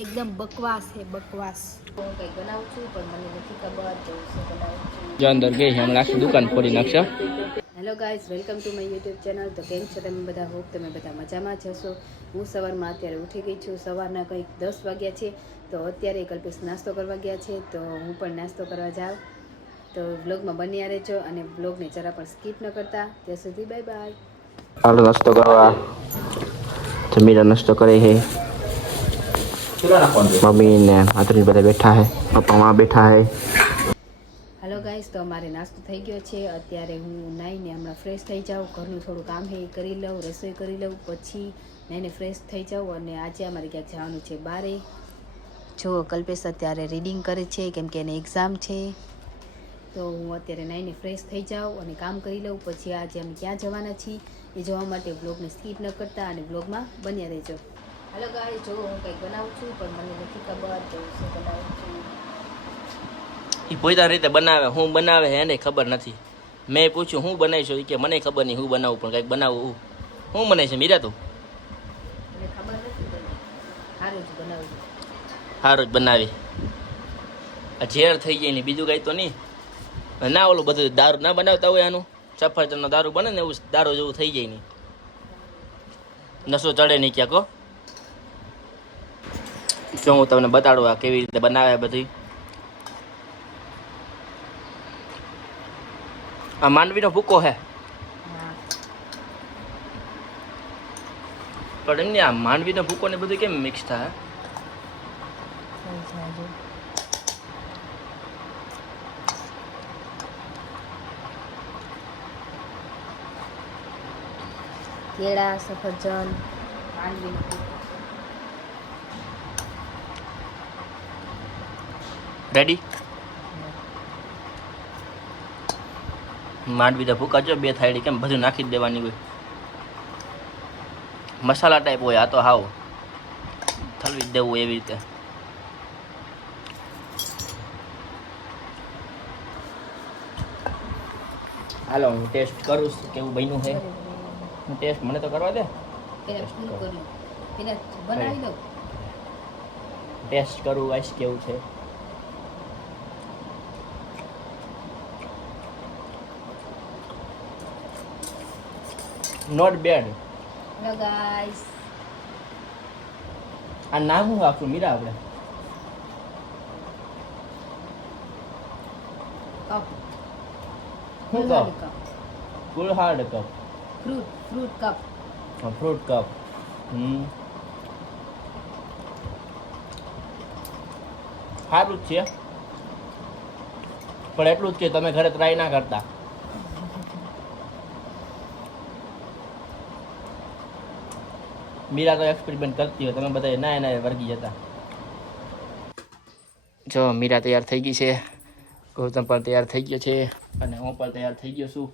एकदम बकवास है बकवास। હું કંઈક બનાવું છું પણ મને નથી ખબર તો શું બનાવું છું। જો અંદર ગઈ હમણાં આખી દુકાન ફોડી નાખશે। Hello guys, welcome to my YouTube channel. તો કેમ છો તમે બધા? હોપ તમે બધા મજામાં જ હશો। હું સવારમાં અત્યારે ઉઠી ગઈ છું। સવારના કંઈક 10 વાગ્યા છે। તો અત્યારે કલ્પેશ નાસ્તો કરવા ગયા છે તો હું પણ નાસ્તો કરવા જાઉં। તો વ્લોગમાં બન્યા રહેજો અને વ્લોગને જરા પણ સ્કીપ ન કરતા। ત્યાં સુધી બાય બાય। હાલો નાસ્તો કરવા। મીરા નાસ્તો કરે છે। મમ્મી ને માતરી બધા બેઠા है। પપ્પા वहाँ बैठा है। હેલો ગાઈઝ, તો અમારે નાસ્તો થઈ ગયો છે। અત્યારે હું નાહીને હમણાં ફ્રેશ થઈ જાઉં। ઘરનું થોડું કામ છે એ કરી લઉં, રસોઈ કરી લઉં, પછી નાહીને ફ્રેશ થઈ જાઉં। અને આજે અમારે ક્યાંક જવાનું છે બારે। જો કલ્પેશ અત્યારે રીડિંગ કરે છે કેમ કે એને એક્ઝામ છે। તો હું અત્યારે નાહીને ફ્રેશ થઈ જાઉં અને કામ કરી લઉં, પછી આજે અમે ક્યાં જવાના છીએ એ જોવા માટે વ્લોગને સ્કીપ ન કરતા અને વ્લોગમાં બન્યા રહેજો। હેલો ગાઈઝ, જો હું કંઈક બનાવું છું પણ મને નથી ખબર તો શું બનાવું છું। એ પોતા રીતે બનાવે, હું બનાવે એને ખબર નથી। મેં પૂછ્યું હું બનાવીશું, એ કે મને ખબર નહીં હું બનાવું, પણ કંઈક બનાવું। હું બનાવી છે મીરા તું? મને ખબર નથી, સારું જ બનાવું। સારું જ બનાવી। આ ઝેર થઈ જાય ને બીજું કાંઈ તો નહીં ના। ઓલું બધું દારૂ ના બનાવતા હોય આનું સફરજનનો દારૂ બને ને એવું દારૂ જેવું થઈ જાય નહીં, નશો ચડે નહીં ક્યાંક। જો હું તમને બતાડું આ કેવી રીતે બનાવે બધી। આ માંડવીનો ભૂકો હે પણ એમને આ માંડવીનો ભૂકો ને બધું કેમ મિક્સ થાય? કેળા, સફરજન, માંડવીનો રેડી? માંડવીના ભૂકા જો બે થાળી કેમ બધું નાખી જ દેવાની હોય, મસાલા ટાઈપ હોય। આ તો હાવ થલવી જ દેવું એવી રીતે। હાલો હું ટેસ્ટ કરું કેવું બન્યું છે। હું ટેસ્ટ મને તો કરવા દે, બનાવી દઉં। ટેસ્ટ કરું ગાઈસ કેવું છે। Not bad. હેલો ગાઈસ, આ નામ હું આપશું મીરા આપણે? કપ, શું ફુલહાર કપ? કપ, ફૂલ hard cup. Fruit cup. Fruit cup. સારું જ છે પણ એટલું જ કે તમે ઘરે ટ્રાય ના કરતા। મીરા તો એક્સપેરિમેન્ટ કરતી હોય, તમે બધા ના એના વર્ગી જતા। જો મીરા તૈયાર થઈ ગઈ છે, ગૌતમ પણ તૈયાર થઈ ગયો છે અને હું પણ તૈયાર થઈ ગયો છું।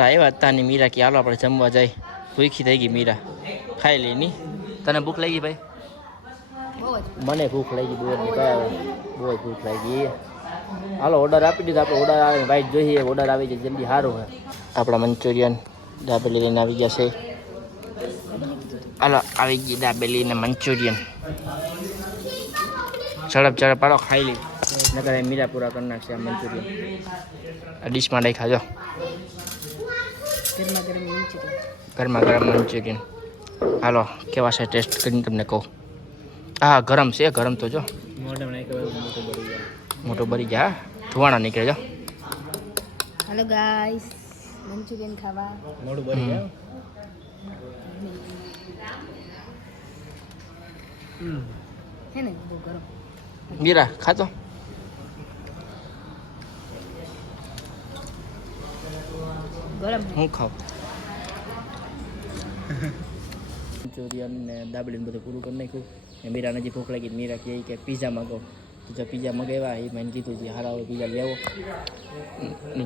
આવ્યા હતા ને મીરા કે હાલો આપણે જમવા જાય। ભૂખી થઈ ગઈ મીરા, ખાઈ લે ની। તને ભૂખ લાગી ભાઈ? મને ભૂખ લાગી બહુ ભૂખ લાગી। હાલો ઓર્ડર આપી દીધો આપણે, ઓર્ડર આવે ભાઈ જોઈએ, ઓર્ડર આવી જાય જલ્દી સારું છે। આપણા મંચુરિયન દાબેલી લઈને આવી ગયા છે। હાલો આવી ગઈ દાબેલી ને મંચુરિયન। ઝડપ પાડો ખાઈ લે, નકર મીરા પૂરા કરી નાખશે આ મંચુરિયન। આ ડીશમાં લઈ ખાજો, ગરમા ગરમ મંચુરિયન। હાલો કેવા છે ટેસ્ટ કરીને તમને કહું। હા ગરમ છે, ગરમ તો જો મોટો બરી ગયા, ધુવાણા નીકળે જો। હેલો ગાઈસ, મંચુરિયન ખાવા મોટું બરી ગયા હે ને, બહુ ગરમ। મીરા ખાતો ગરમ હું ખાવ। મંચુરિયન ને દાબેલી બધું પૂરું કરી નાખ્યું। ને મીરાને હજી ભૂખ લાગી મીરા કહે કે પીઝા મગાવો તો જો પીઝા મગાવ્યા એ મેં કીધું જે હારા હોય પીઝા લેવો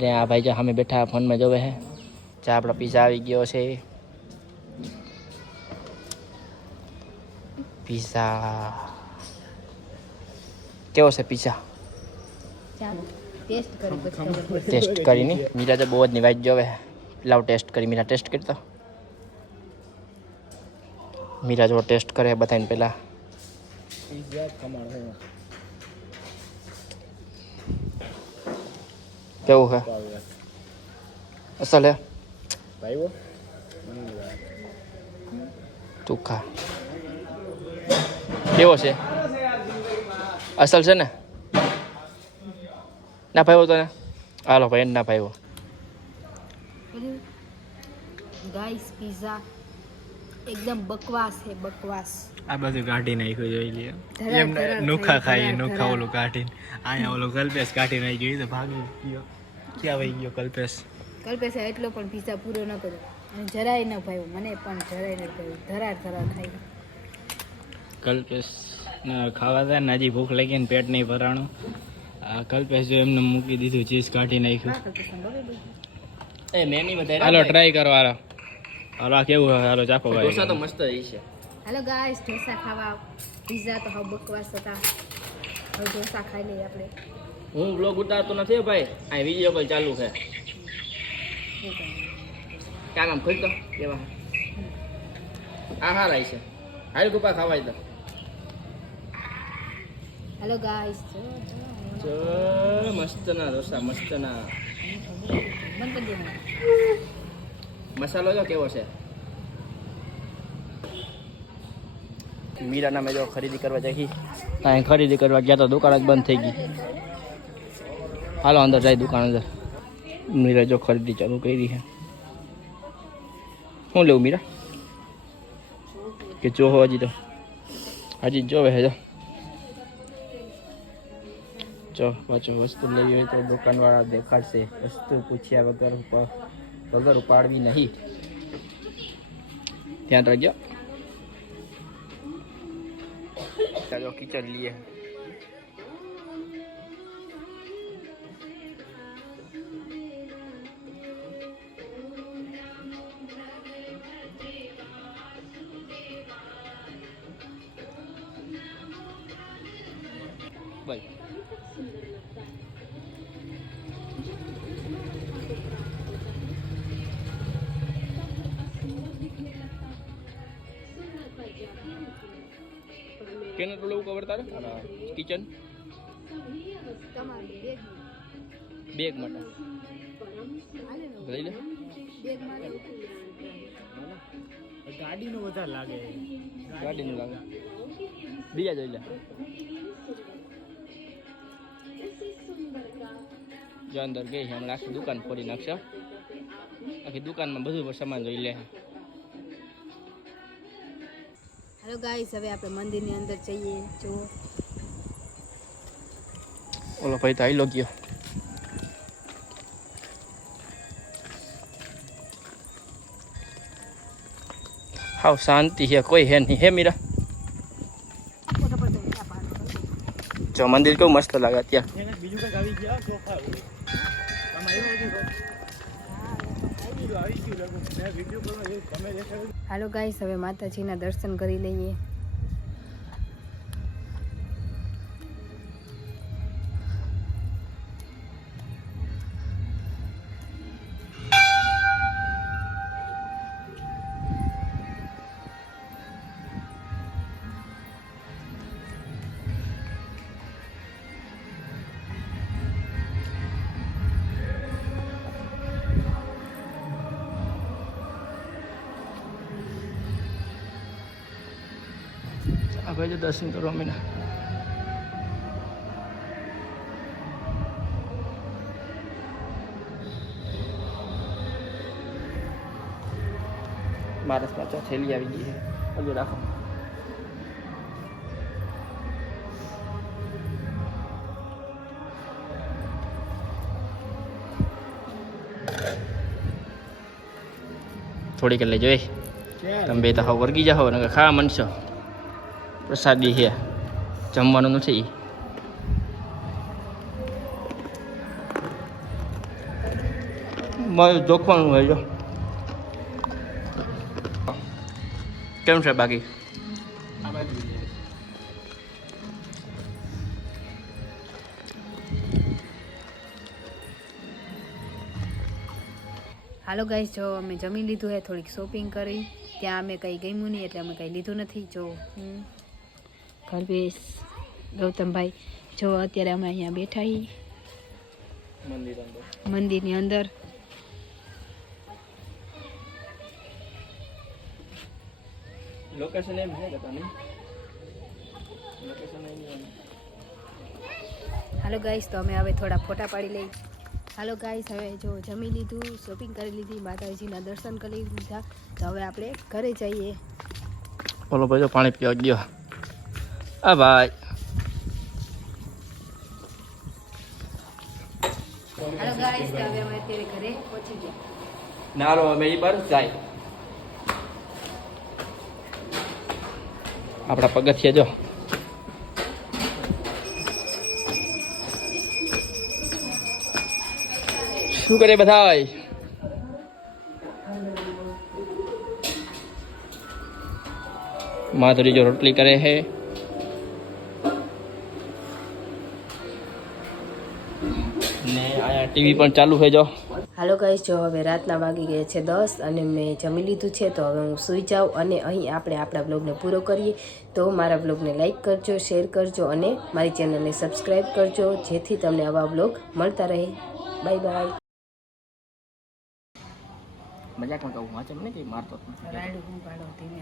ને આ ભાઈ જો સામે બેઠા ફોનમાં જોવે છે ચા આપણો પીઝા આવી ગયો છે પીઝા કેવો છે પીઝા ચાલો ટેસ્ટ કરી પછી ખબર પડશે. ટેસ્ટ કરીને મીરા તો બહુ જ ની વાઈટ જોવે લાવ ટેસ્ટ કરી મીરા ટેસ્ટ કરી તો મીરા જો ટેસ્ટ કરે બતાવીને પહેલાં કેવું છે અસલ હે તું ખા કેવો છે અસલ છે ને ના ભાઈઓ તને હાલો ભાઈ ના ભાઈઓ ગાઈસ પિઝા એકદમ બકવાસ છે બકવાસ. આ બધું કાઢી નાખ્યું જોઈ લે ધરાર એમ ધરાર નોખા થઈ, ખાઈ ધરાર નોખા ધરાર. ઓલું કાઢીને અહીંયા ઓલો કલ્પેશ કાઢી નાખી ગયો તો ભાગી ગયો ક્યાં વહી ગયો કલ્પેશ કલ્પેશે એટલો પણ પિઝા પૂરો ન કર્યો અને જરાય ન ભાવ્યો મને પણ જરાય ન ભાવ્યો ધરાર ધરાર ખાઈ. કલ્પેશ ખાવા હતા ને હજી ભૂખ લાગી ને પેટ નહીં ભરાણું આ કલ્પેશ જો એમને મૂકી દીધું ચીઝ કાઢી નાખ્યું એ મેં નહીં બતાવી હાલો ટ્રાય કરો હાલો હાલો આ કેવું હાલો ચાખો ઢોસા તો ભાઈ મસ્ત જ છે હાલો ગાઈસ ઢોસા ખાવા પિઝા તો હવે બકવાસ હતા હવે ઢોસા ખાઈ લઈએ આપણે. હું બ્લોગ ઉતારતો નથી હો ભાઈ આ વિડીયો કોલ ચાલુ છે ક્યાં નામ ખોલ તો કેવા આ હારા છે હાલ કુપા ખાવાય તો હાલો ગાઈસ મસ્ત ના ઢોસા મસ્ત ના બંધ કરી દેવાનું. મસાલો જો કેવો છે મીરાના મેં જો ખરીદી કરવા જઈ ત્યાં ખરીદી કરવા ગયા તો દુકાન જ બંધ થઈ ગઈ હાલો અંદર જાય દુકાન અંદર મીરા જો ખરીદી ચાલુ કરી છે શું લેવું મીરા કે જોવો હજી જોવે છે જો પાછું વસ્તુ લેવી હોય તો દુકાનવાળા દેખાડશે વસ્તુ પૂછ્યા વગર ઉપાડવી નહીં ધ્યાન રાખજો ચાલો કિચન લઈએ ભાઈ કેને તો લેવું ખબર તારે કિચન તમારે બેગ માટે લઈ લે ગાડીનું વધારે લાગે ગાડીનું લાગે બીજા જોઈ લે જો અંદર ગઈ હમણાં આખી દુકાન ફોડી નાખશે આખી દુકાનમાં બધું સામાન જોઈ લે હાલો ગાઈસ હવે આપણે મંદિરની અંદર જઈએ. જો ઓલો ભાઈ તો આઈલો ગયો હાવ શાંતિ છે કોઈ હે નહીં હે મીરા જો મંદિર કેવું મસ્ત લાગે અત્યારે બીજું કંઈક આવી ગયા સોફા હાલો ગાઈસ હવે માતાજીના દર્શન કરી લઈએ. આ ભાઈ જો દર્શન કરવા મીના મારા પાછા થેલી આવી ગઈ છે હજુ રાખો થોડીક લઈ જોઈ તમે બે તો હાવ વર્ગી જાઓ ને ખાવા મનશો પ્રસાદી છે, જમવાનું નથી. મારું જોખવાનું હોય જો. કેમ છે બાકી? હાલો ગાઈસ, જો અમે જમી લીધું હે, થોડીક શોપિંગ કરી. ત્યાં અમે કંઈ ગમ્યું નહીં એટલે અમે કંઈ લીધું નથી. જો કલ્પેશ, ગૌતમભાઈ, જો અત્યારે અમે અહીંયા બેઠા છીએ મંદિરની અંદર. લોકેશન એમ છે કે તને લોકેશન એમ. હાલો ગાઈસ, તો અમે હવે થોડા ફોટા પાડી લઈ. હાલો ગાઈસ, હવે જો જમી લીધું, શોપિંગ કરી લીધી, માતાજીના દર્શન કરી લીધા, તો હવે આપણે ઘરે જઈએ. બોલો ભાઈ, પાણી પીવા ગયો. આ ભાઈ હાલો ગાઈસ, તો હવે અમે અત્યારે ઘરે પહોંચી ગયા. નારો અમે ઈ બાર જાય. આપણા પગથિયા જો. શું કરે બધા? માધુરી જો રોટલી કરે છે. ને આયા ટીવી પણ ચાલુ છે જો. હાલો ગાઈસ, જો હવે રાતના વાગી ગયા છે 10 અને મેં જમી લીધું છે, તો હવે હું સૂઈ જાઉં. અને અહીં આપણે આપણા બ્લોગને પૂરો કરીએ. તો મારા બ્લોગને લાઈક કરજો, શેર કરજો અને મારી ચેનલને સબસ્ક્રાઈબ કરજો, જેથી તમને આવા બ્લોગ મળતા રહે. Bye bye. મજાકમાં કહું, વાંચે મને કે મારતો રાયડું હું પાડો ધીમે.